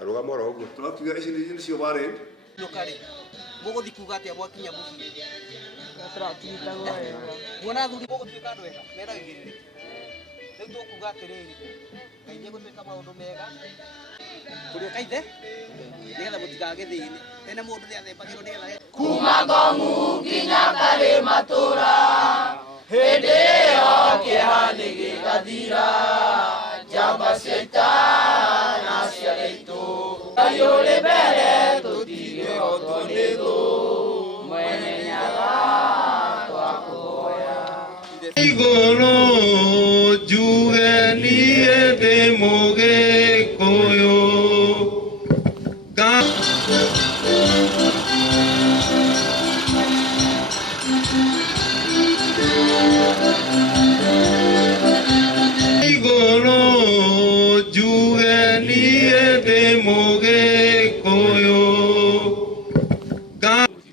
Aruga moro ugu. Turakiga ici ni cio bare. Nokari. Mugo thikuga atia mwakinya muci. Turakiita wega. Muona thuri mugo twika andu wega. Mera igiriri. Riu tukuga atiriri. Kaije gutwika maundu mega. Turi kaithe. Nigetha mutigage thini. Tena mundu ni athembagirwo nigetha kuma ngomu nginya kari matura. Hindi iyo kihani gigathira. Jamba setana ciaretu ayore bere tutige otonigo mwene nyaga twakuhoya igoro juge niye de moge koyo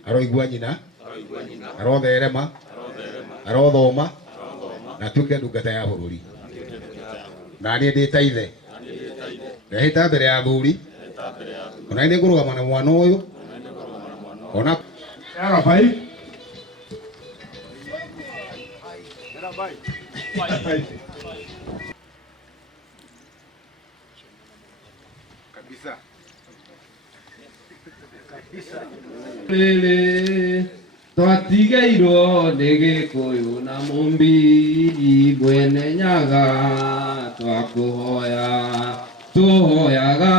Aroigua nyina, arotherema, arothoma, na tuke ndungata ya bururi. Na niĩ ndĩ ta ithe, ndehĩta mbere ya athuri, ona nĩ ngũrũgama na mwana ũyũ, ona Arabai. Kabisa. Lele twatigeirwo nĩ Gĩkũyũ na Mũmbiri mwene nyaga twakũhoya tũhoyaga.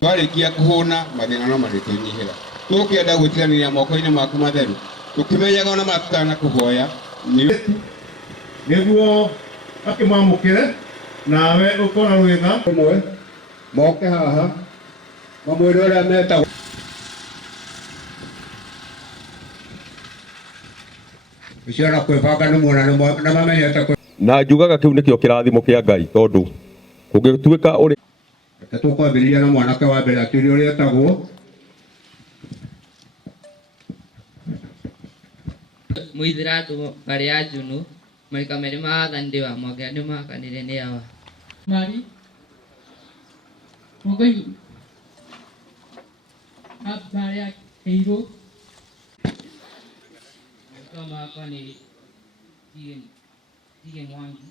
Twarĩkia kũhũna mathĩna no marĩtũnyihĩra. Tũkĩenda gwĩtiganĩria moko-inĩ maku matheru, tũkĩmenyaga ona matutana kũhoya Nĩguo akĩmamũkĩre nawe ũkona rwĩtha ũmwe moke haha mamwĩre ũrĩa metagwo. Gĩciara kwĩbanga nĩ muona nĩ mamenyete kwĩ. Na njugaga kĩu nĩkĩo kĩrathimo kĩa Ngai tondũ kũngĩtuĩka ũrĩ tũkwambĩrĩria na mwanake wa mbere akĩũria ũrĩa etagwo. Muithiratu Maria Junu maika mere maathani wa mwaka nĩ makanire nĩ awa Mari Mogai Abaya Eiro kama kani tige mwangi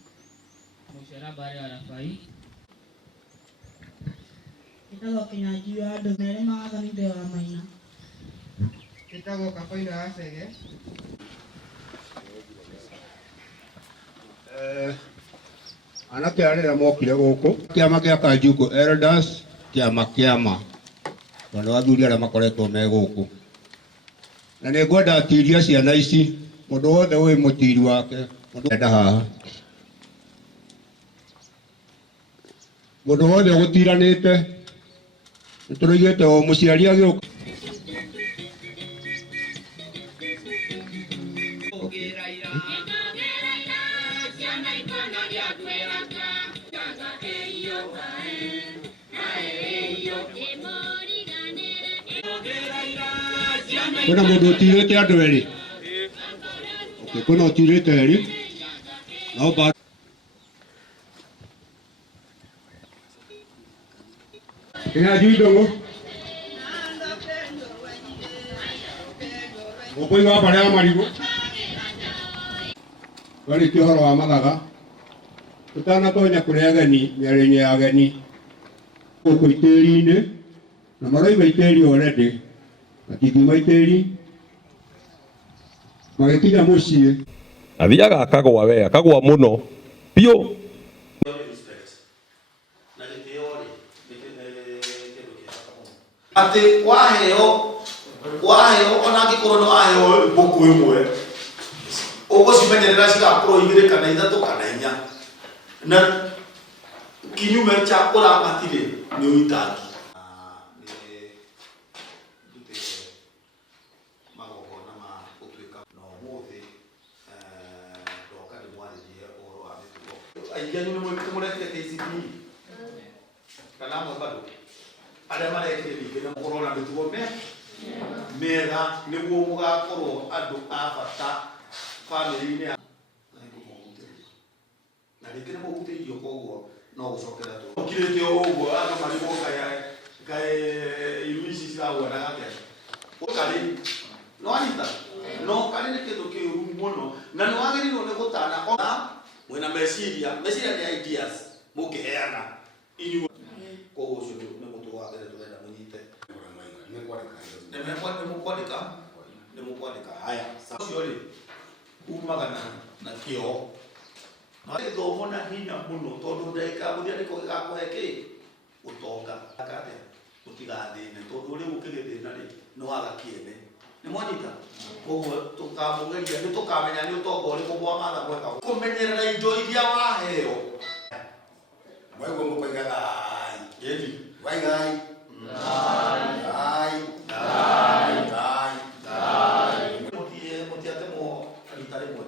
mushara bare arafai Kitago kinyaji wa andũ mere maathani wa maina kitago kafaida asege Anake arĩa mokire gũkũ kĩama gĩa Kanjungu Elders kĩama tondũ athuri arĩa makoretwo me gũkũ, na nĩ ngwenda atiria ciana ici mũndũ wothe ũĩ mũtiri wake mũndũ haha mũndũ wothe ũgũtiranĩte nĩtũrĩgĩte o mũciari agĩũka kuna mũndũ ũtirĩte andũ erĩ. Kuna ũtirĩte erĩ no ba kĩnya jindongo ũkũi wa bara ya marigũ warĩkia ũhoro wa mathaga tũtanatonya kũrĩ ageni mĩario-inĩ ya ageni gũkũ itĩri-inĩ na maroiga itĩri already matingiuma itĩri magĩkinya mũciĩ athiaga akagwa we akagwa mũno biũ. ati waheo ona ngĩkorwo nĩ waheo mbũkũ ĩmwe ũgũcimenyerera cigakorwo igĩrĩ kana ithatũ kana inya, na kinyume cha ũramatire nĩ ũitangi. Magogona ma gũtuĩka na ũmũthĩ ndoka ndĩmwarĩrie ũhoro wa mĩtugo. Aingĩ anyu nĩ mũrekire KCB kana amwe bado arĩa marekire ningĩ na mũkorwo na mĩtugo mĩega nĩguo mũgakorwo andũ a bata bamĩrĩ-inĩ na rĩngĩ nĩ mũhutĩirio, koguo no gũcokera tu ũkirĩte ũguo andũ marĩ kaĩ iru ici ciraguanaga atĩa ũkarĩ no anyita no karĩ nĩ kĩndũ kĩũru mũno, na nĩ wagĩrĩirwo nĩ gũtana ona mwĩna meciria nĩ ideas mũngĩheana inyuĩ, koguo ũcio nĩ mũtũ wa mbere tũrenda mũnyite. Nĩ mũkwandĩka haya ũcio rĩ umaga na kĩo na gĩthomo na hinya mũno, tondũ ndagĩka gũthia nĩko gĩgakũhe kĩ ũtonga akate ũtigathĩne, tondũ rĩu ũkĩgĩthĩna rĩ nĩ waga kĩene, nĩ mwanyita. Koguo tũkamũgeria nĩ tũkamenya nĩ ũtonga ũrĩkũ mwamatha gweka kũmenyerera indo iria waheo. Mwaigua mũkoiga thai ĩni waigai mũtiatemwo rita rĩmwe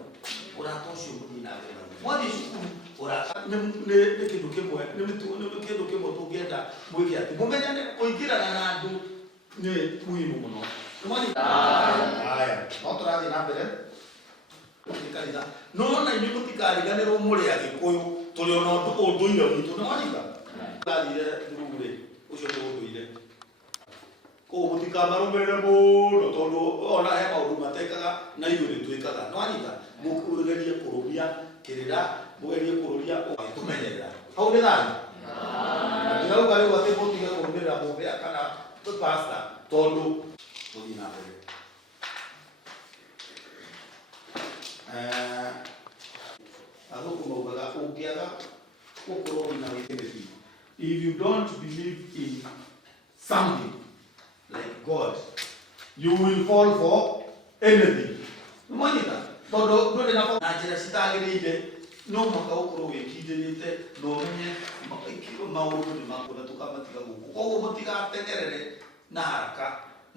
ũrata ũcio mũthiĩ na mbere mwathiĩ cukuru ũrata nĩ kĩndũ kĩmwe nĩ kĩndũ kĩmwe tũngĩenda mwĩke atĩ mũmenyane kũingĩrana na andũ nĩ muhimu mũno. Haya no tũrathiĩ na mbere kanitha no na inyuĩ mũtikariganĩrwo mũrĩ Agĩkũyũ tũrĩ ona ũndũire witũ nĩ mwanyita tũrathire thukuru rĩ ũcio nĩ ũndũire, koguo mũtikamarũmĩrĩre mũno tondũ ona he maũndũ matekaga na ithuĩ nĩ twĩkaga, nĩ wanyita. Mũgerie kũrũmia kĩrĩra, mũgerie kũrũmia kũmenyerera hau nĩ thani ndĩrauga rĩu atĩ mũtige kũrũmĩrĩra mũmbĩa kana pasta tondũ tũthiĩ na mbere. Athũngũ maugaga ũngĩaga gũkorwo wĩna wĩtĩkĩri, if you don't believe in something like God, you will fall for anything. Mwanyita tondũ ndũrĩ na njĩra citagĩrĩire, no mũhaka ũkorwo wĩkindĩrĩte na ũmenye maũndũ nĩ makũna tũkamatiga gũkũ, koguo mũtigatenyerere na haraka.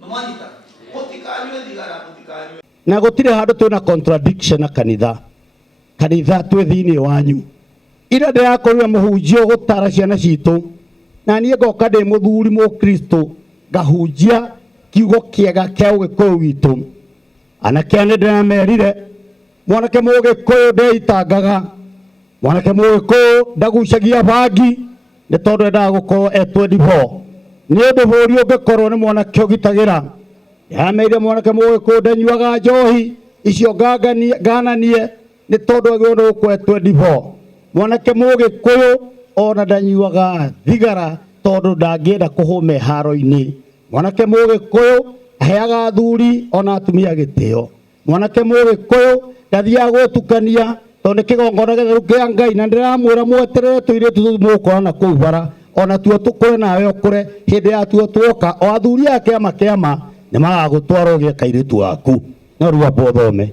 Nĩ mwanyita mũtikanyue thigara, mũtikanyue na gũtirĩ handũ twĩna contradiction na kanitha twĩ thĩinĩ wanyu. Ira ndĩrakorire mũhunjia gũtara ciana citũ na niĩ ngoka ndĩ mũthuri mũkristo ngahunjia kiugo kĩega kĩa Ũgĩkũyũ witũ. Anake nĩ ndĩramerire mwanake Mũgĩkũyũ ndeitangaga, mwanake Mũgĩkũyũ ndagucagia bangi nĩ tondũ endaga gũkorwo E24. Nĩ ũndũ bũrũri ũngĩkorwo nĩ mwanake ũgitagĩra. Yameire mwanake Mũgĩkũyũ ndanyuaga njohi icio ngananie nĩ tondũ agĩrĩirwo gũkorwo E24. Mwanake Mũgĩkũyũ ona ndanyuaga thigara tondũ ndangĩenda kũhũme haro-inĩ. Mwanake Mũgĩkũyũ aheaga athuri ona atumia gĩtĩo. Mwanake Mũgĩkũyũ ndathiaga gwĩtukania tondũ nĩ kĩgongona gĩtheru kĩa Ngai, na ndĩramwĩra mweterere tũirĩtu tũu mũgũkorana kũu bara ona tuo tũkũre nawe ũkũre, hĩndĩ ya tuo tuoka o athuri a kĩama nĩ magagũtwara ũgĩe kairĩtu waku. No rĩu amba ũthome.